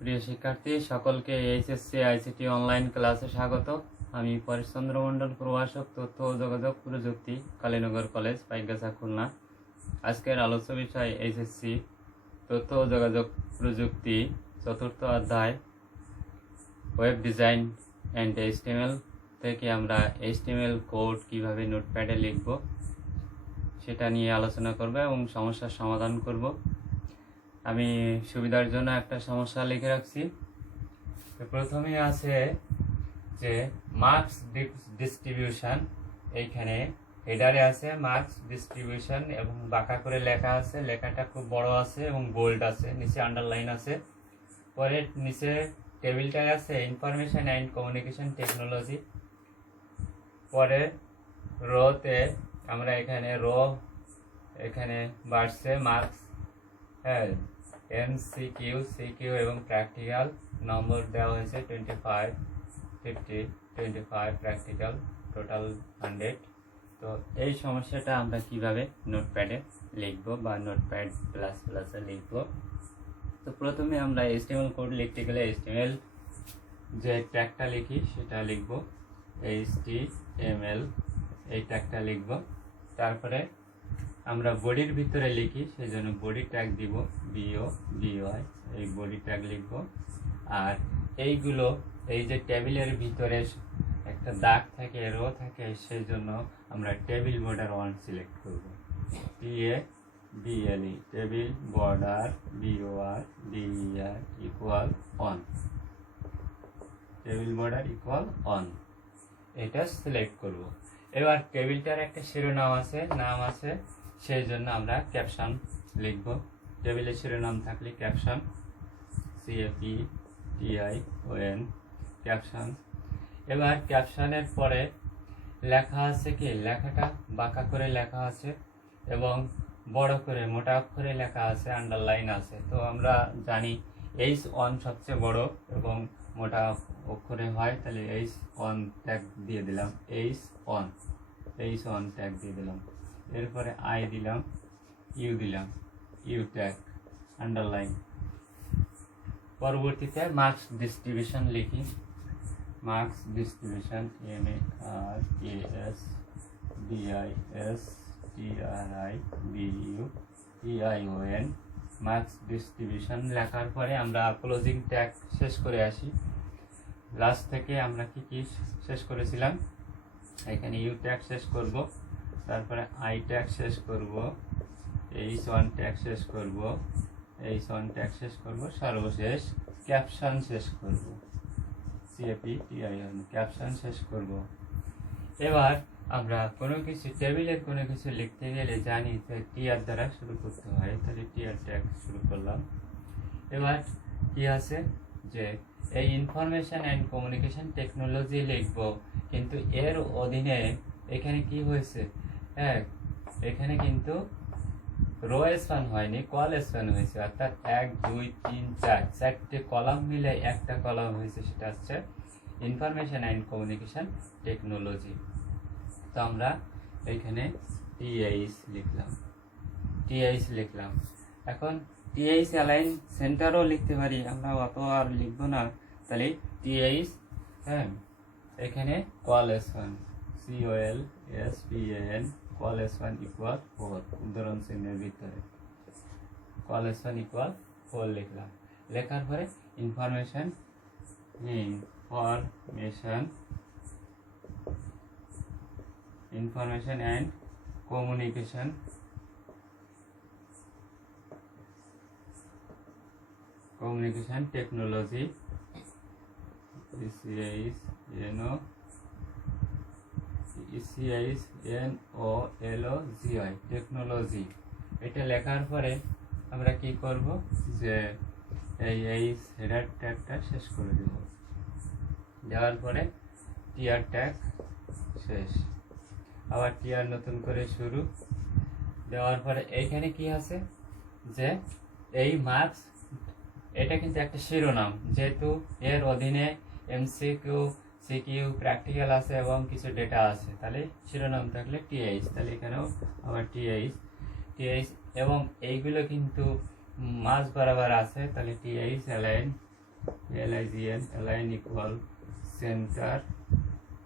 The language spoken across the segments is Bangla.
প্রিয় শিক্ষার্থী সকলকে এইচএসসি আইসিটি অনলাইন ক্লাসে স্বাগত। আমি পরেশচন্দ্র মণ্ডল, প্রভাষক তথ্য ও যোগাযোগ প্রযুক্তি, কালীনগর কলেজ, পাইকগাছা, খুলনা। আজকের আলোচ্য বিষয় এইচএসসি তথ্য ও যোগাযোগ প্রযুক্তি চতুর্থ অধ্যায় ওয়েব ডিজাইন অ্যান্ড এইচটিএমএল থেকে আমরা এইচটিএমএল কোড কিভাবে নোটপ্যাডে লিখব সেটা নিয়ে আলোচনা করব এবং সমস্যার সমাধান করব। আমি সুবিধার জন্য একটা সমস্যা লিখে রাখছি। প্রথমে আছে যে মার্কস ডিস্ট্রিবিউশন, এইখানে হেডারে আছে মার্কস ডিস্ট্রিবিউশন এবং বাঁকা করে লেখা আছে, লেখাটা খুব বড় আছে এবং বোল্ড আছে, নিচে আন্ডারলাইন আছে। পরে নিচে টেবিলটায় আছে ইনফরমেশন অ্যান্ড কমিউনিকেশন টেকনোলজি। পরে রোতে আমরা এখানে বাড়ছে মার্কস, হ্যাঁ, এমসিকিউ, সিকিউ এবং প্র্যাকটিক্যাল নম্বর দেওয়া হয়েছে 25, 50, 25 প্র্যাকটিক্যাল, টোটাল 100। তো এই সমস্যাটা আমরা কিভাবে নোটপ্যাডে লিখব বা নোটপ্যাড প্লাস প্লাসে লিখব। তো প্রথমে আমরা এইচটিএমএল কোড লিখতে গেলে এইচটিএমএল যে ট্যাগটা লিখি সেটা লিখব, এইচটিএমএল এই ট্যাগটা লিখব। তারপরে আমরা বডির ভিতরে লিখি সেই জন্য বডি ট্যাগ দিব, বিও বিওয়াই, এই বডি ট্যাগ লিখব। আর এইগুলো এই যে টেবিলের ভিতরে একটা দাগ থাকে, রো থাকে, সেই জন্য আমরা টেবিল বর্ডার 1 সিলেক্ট করব, TABLE, table border BOR DER equal 1, table border equal 1, এটা সিলেক্ট করব। এবার টেবিলটার একটা শিরোনাম আছে, নাম আছে, সেই জন্য আমরা ক্যাপশন লিখব। টেবিলের শিরোনাম থাকলে ক্যাপশন, CAPTION, ক্যাপশন। এবার ক্যাপশনের পরে লেখা আছে কি, লেখাটা বাঁকা করে লেখা আছে এবং বড় করে মোটা অক্ষরে লেখা আছে, আন্ডারলাইন আছে। তো আমরা জানি H1 সবচেয়ে বড় এবং মোটা অক্ষরে হয়, তাহলে H1 ট্যাগ দিয়ে দিলাম, H1 ট্যাগ দিয়ে দিলাম। এরপরে আই দিলাম, ইউ দিলাম, ইউ ট্যাগ, আন্ডারলাইন। পরবর্তীতে মার্কস ডিস্ট্রিবিউশন লিখি, marks distribution, MARKSDISTRIBUTION, marks distribution লেখার পরে আমরা ক্লোজিং ট্যাগ শেষ করে আসি। লাস্ট থেকে আমরা কি শেষ করেছিলাম, এখানে ইউ ট্যাগ শেষ করব, তারপরে আই ট্যাগ শেষ করব, H1 ট্যাগ শেষ করব, H1 ট্যাগ শেষ করব, সর্বশেষ ক্যাপশন শেষ করব, CAPTION, ক্যাপশন শেষ করব। এবার আমরা কোনো কিছু টেবিলের কোনো কিছু লিখতে গেলে জানি যে টিআর দ্বারা শুরু করতে হয়, তাহলে টিআর ট্যাগ শুরু করলাম। এবার কি আছে যে এই ইনফরমেশন অ্যান্ড কমিউনিকেশন টেকনোলজি লিখব, কিন্তু এর অধীনে এখানে কি হয়েছে, এখানে কিন্তু রো S1 হয়নি, কল S1 হয়েছে, অর্থাৎ 1, 2, 3, 4 চারটে কলাম মিলে একটা কলাম হয়েছে, সেটা হচ্ছে ইনফরমেশন অ্যান্ড কমিউনিকেশন টেকনোলজি। তো আমরা এখানে TH লিখলাম। এখন TH অ্যালাইন সেন্টারও লিখতে পারি, আমরা অত আর লিখবো না, তাহলে TH, এখানে call S1, COLSPAN, call S1 equal 4, উদাহরণ চিহ্নের ভিতরে কল S1 ইকুয়াল 4 লিখলাম। লেখার পরে information and communication technology, CHNOLOGI, technology. এটা লেখার পরে আমরা কি করব যে এই হেডার ট্যাগটা শেষ করে দেব, দেওয়ার পরে টিআর ট্যাগ শেষ, আবার টিআর নতুন করে শুরু, দেওয়ার পরে এইখানে কি আছে যে এই মার্কস, এটা কিন্তু একটা শিরোনাম, যেহেতু এর অধীনে এমসিকিউ, সিকিউ, প্র্যাকটিক্যাল আছে এবং কিছু ডেটা আছে, তাহলে শিরোনাম থাকলে TH, তাহলে এখানেও আবার TH এবং এইগুলো কিন্তু মাঝ বরাবর আছে, তাহলে TH align LIGN align equal centre,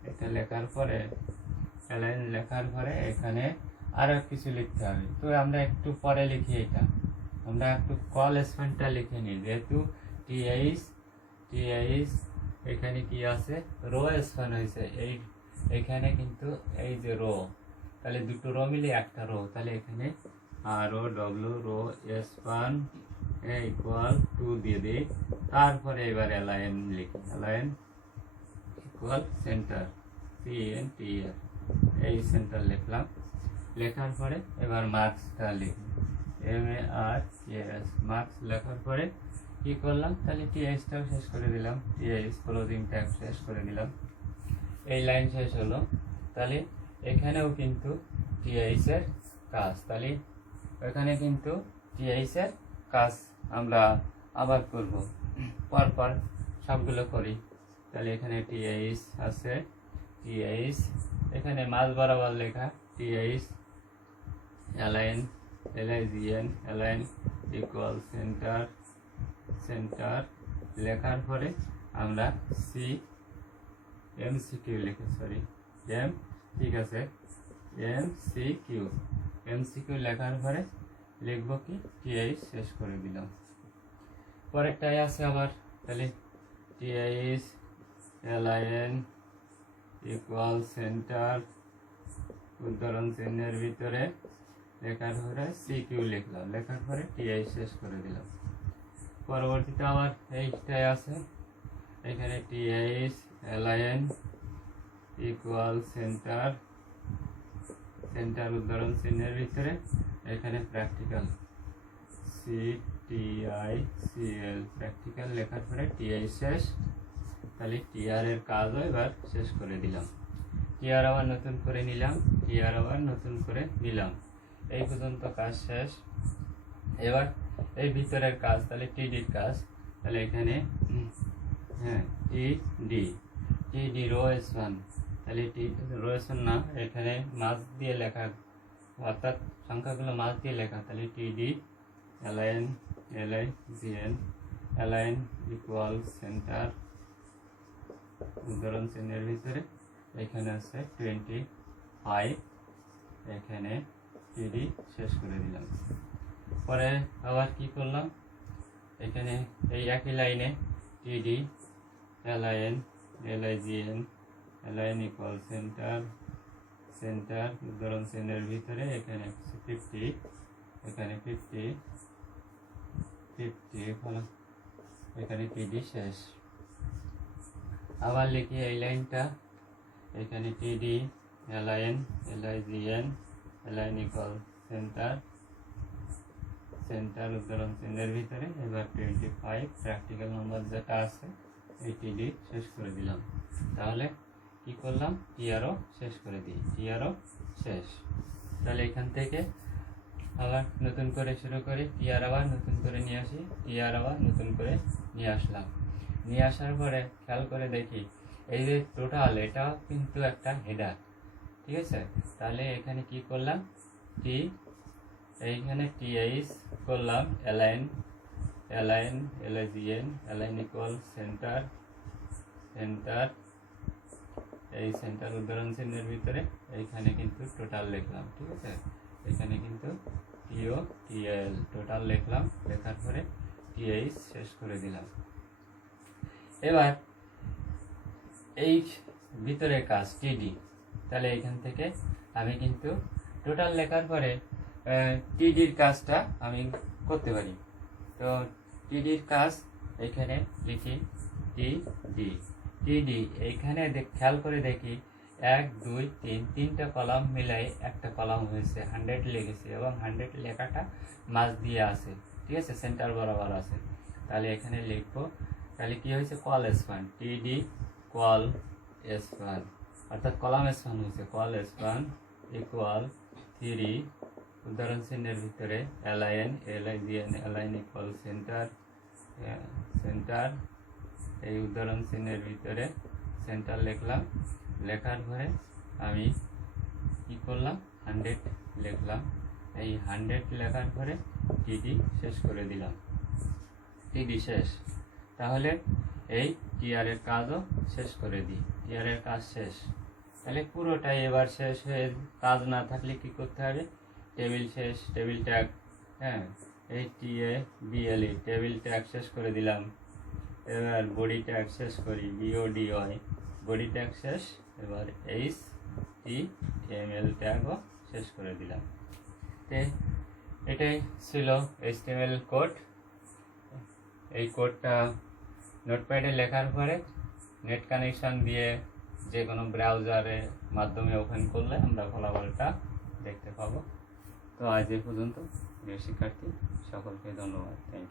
এটা লেখার পরে অ্যালাইন লেখার পরে এখানে আরো কিছু লিখতে হবে। তো আমরা একটু পরে লিখি, এটা আমরা একটু কল স্প্যানটা লিখে নিই, যেহেতু টিএইচ এখানে কি আছে, রো স্প্যান হয়েছে, এইখানে কিন্তু এই যে রো, তাহলে দুটো রো মিলে একটা রো, তাহলে এখানে RO W rho span equal 2 দিয়ে দিই। তারপরে এবার অ্যালাইন লিখি, অ্যালাইন ইকুয়াল সেন্টার CNTR, এই সেন্টার লিখলাম। লেখার পরে এবার মার্কসটা লিখি, MARKS, মার্কস লেখার পরে কি করলাম, তাহলে TH-টাও শেষ করে দিলাম, TH ক্লোজিং ট্যাগ শেষ করে দিলাম। এই লাইন শেষ হলো। তাহলে এখানেও কিন্তু TH এর কাজ, তাহলে এখানে কিন্তু TH এর কাজ আমরা আবার করব, পরপর সবগুলো করি। তাহলে এখানে TH আছে, TH এখানে মাঝ বরাবর লেখা TH align LIGN align equal centre লেখার পরে আমরা MCQ লিখে, ঠিক আছে, MCQ লেখার পরে লিখব কি, TH শেষ করে দিলাম। পরেরটাই আছে আবার, তাহলে TH অ্যালাইন ইকুয়াল সেন্টার, উদ্ধরণ চিহ্নের ভিতরে লেখার পরে CQ লিখলাম, লেখার পরে TH শেষ করে দিলাম। পরবর্তীতে আবার এইটাই আছে, এখানে TH অ্যালাইন ইকুয়াল সেন্টার উদ্ধরণ চিহ্নের ভিতরে এখানে প্র্যাকটিক্যাল CTICL, প্র্যাকটিক্যাল লেখার পরে TI শেষ। তাহলে TR এর কাজও এবার শেষ করে দিলাম। TR আবার নতুন করে নিলাম, TR আবার নতুন করে নিলাম, এই পর্যন্ত কাজ শেষ। এবার এই ভিতরের কাজ, তাহলে TD-র কাজ, তাহলে এখানে TD রো S1, তাহলে রো S1 না, এখানে মাছ দিয়ে লেখা, অর্থাৎ সংখ্যাগুলো মাছ দিয়ে লেখা, তাহলে TD align LIGN align equal centre, উদাহরণ চিহ্নের ভিতরে এখানে আছে 25, এখানে TD শেষ করে দিলাম। পরে আবার কি করলাম, এখানে এই একই লাইনে TD align LIGN align equal centre উদাহরণ চিহ্নের ভিতরে এখানে 50, এখানে 50 ফলন, এখানে TD শেষ। আবার লিখি এই লাইনটা, এখানে TD align LIGN align equal centre উদাহরণ চিহ্নের ভিতরে এবার 25, প্র্যাকটিক্যাল নাম্বার যেটা আছে এই TD শেষ করে দিলাম। তাহলে কি করলাম, TRও শেষ করে দিই, TRও শেষ। তাহলে এখান থেকে আবার নতুন করে শুরু করি, TR আবার নতুন করে নিয়ে আসি, TR আবার নতুন করে নিয়ে আসলাম। নিয়ে আসার পরে খেয়াল করে দেখি, এই যে টোটাল, এটা কিন্তু একটা হেডার, ঠিক আছে। তাহলে এখানে কি করলাম, এইখানে TH করলাম align LIGN align equal centre এই সেন্টার উদাহরণ চিহ্নের ভিতরে এইখানে কিন্তু টোটাল লিখলাম, ঠিক আছে। এখানে কিন্তু TOTL টোটাল লিখলাম, লেখার পরে TH শেষ করে দিলাম। এবার এই ভিতরে কাজ TD, তাহলে এখান থেকে আমি কিন্তু টোটাল লেখার পরে TD-র কাজটা আমি করতে পারি। তো TD-র কাজ এখানে লিখি TD এইখানে খেয়াল করে দেখি 1 2 3 তিনটা কলাম মিলাই একটা কলাম হয়েছে, 100 লিখেছি এবং 100 লেখাটা মাঝ দিয়ে আছে, ঠিক আছে, সেন্টার বরাবর আছে। তাহলে এখানে লিখবো, তাহলে কি হয়েছে, call S1, TD call S1, অর্থাৎ কলাম S1 হয়েছে, কল S1 ইকুয়াল 3 উদাহরণ চিহ্নের ভিতরে LIGN অ্যালাইন ইকুয়াল সেন্টার এই উদাহরণ চিহ্নের ভিতরে সেন্টার লিখলাম। লেখার পরে আমি কি করলাম, 100 লিখলাম। এই 100 লেখার পরে TD শেষ করে দিলাম, TD শেষ। তাহলে এই টিআরের কাজও শেষ করে দিই। টিআরের কাজ শেষ, তাহলে পুরোটাই এবার শেষ হয়ে, কাজ না থাকলে কি করতে হবে, টেবিল শেষ, টেবিল ট্যাগ, হ্যাঁ, এই টিএ বিএলই টেবিল ট্যাগ শেষ করে দিলাম। এবার বডি ট্যাগ শেষ করি, বিওডিওয়াই বডি ট্যাগ শেষ। এবার HTML ট্যাগও শেষ করে দিলাম। তো এটাই ছিল HTML কোড। এই কোডটা নোটপ্যাডে লেখার পরে নেট কানেকশন দিয়ে যে কোনো ব্রাউজারের মাধ্যমে ওপেন করলে আমরা ফলাফলটা দেখতে পাবো। তো আজ এ পর্যন্ত, প্রিয় শিক্ষার্থী সকলকে ধন্যবাদ। Thank you.